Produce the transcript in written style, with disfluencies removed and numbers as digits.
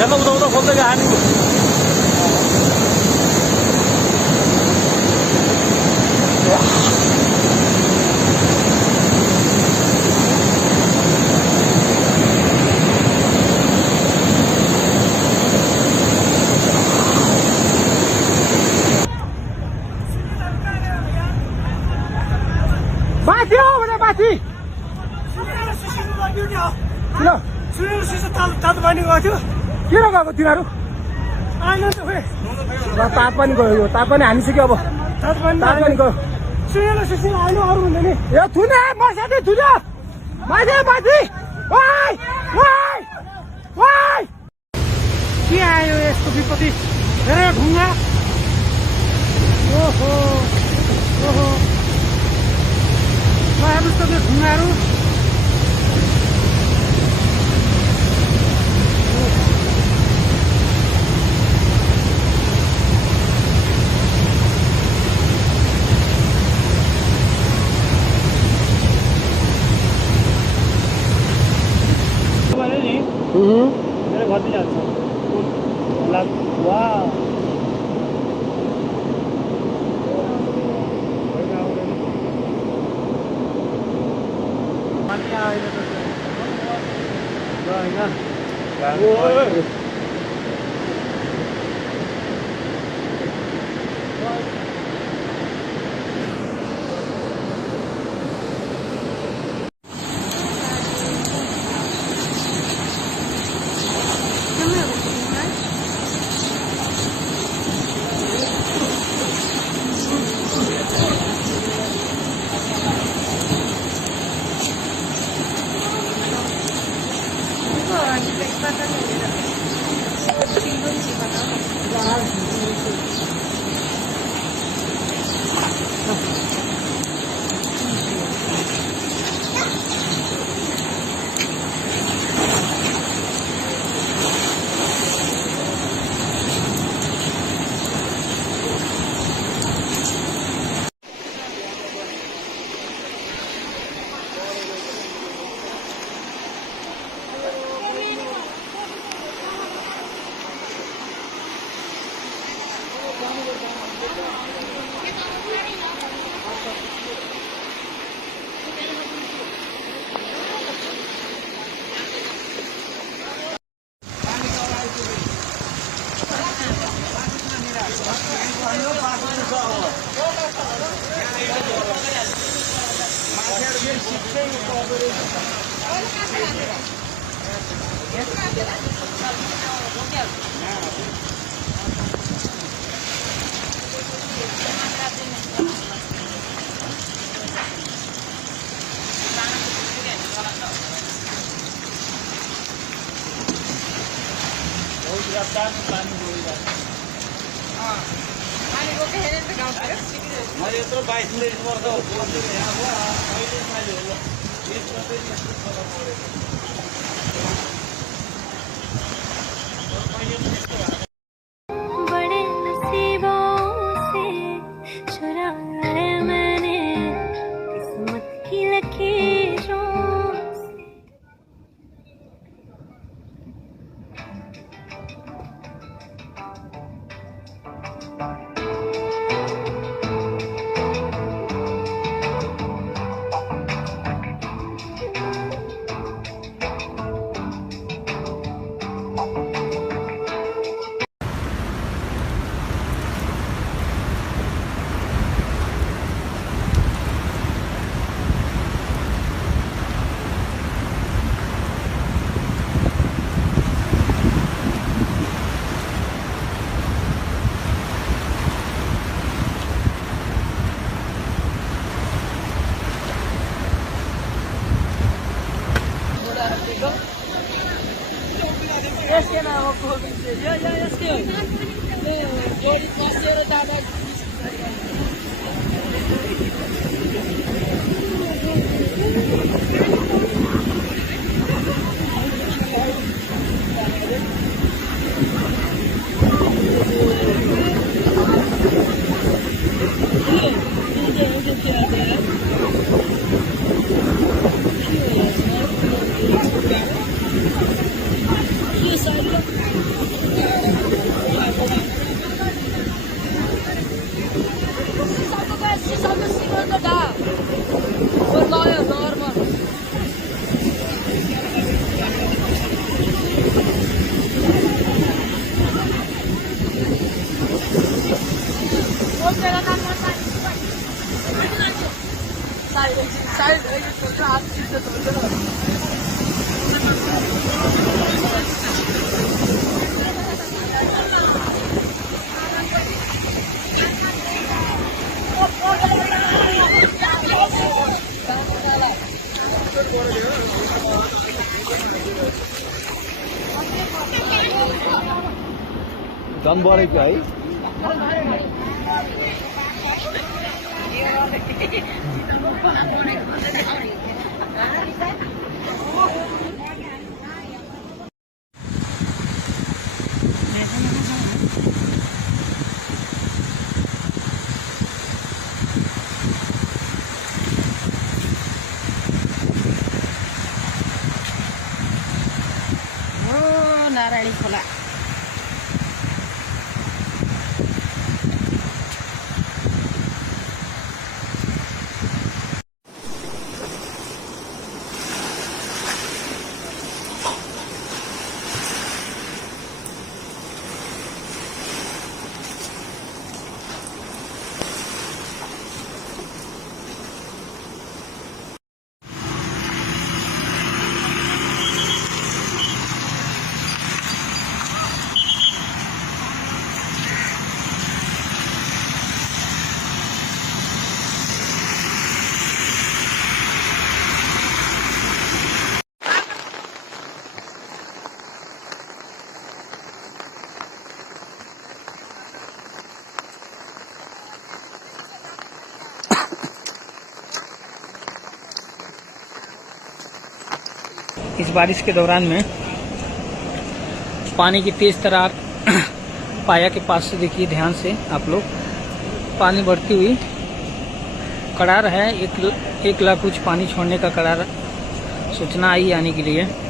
हेर्न उदाउँदा खोल्दै गयो हामी बाथी हो भने बाथी किन तातो पानी गएको थियो किन गएको तिनीहरू आएन त खोइ ताप पनि गयो यो ताप पनि हानिसक्यो अब तातो पानी ताप पनि गयो सुनेर आएन अरू भन्दा नि ए थुने मसाले थुन्यो माथि माथि वाइ वाइ वाइ के आयो यस्तो विपत्ति हेर ढुङ्गा ओहो ओहो हेर्नुहोस् त त्यो ढुङ्गाहरू मेरे घर भी जाता वाह मैले यत्रो 22 वर्ष बड़े नसीबों से चुराया है मैंने किस्मत की लकीरों से। यसकै नाममा कोभिड यो यसकै हो जोडी बसेर जाँदा Yes, झन् बढेको है। नारायणी खोला इस बारिश के दौरान में पानी की तेज तरार पाया के पास से देखिए ध्यान से आप लोग, पानी बढ़ती हुई करार है, 1 लाख कुछ पानी छोड़ने का करार सूचना आई आने के लिए।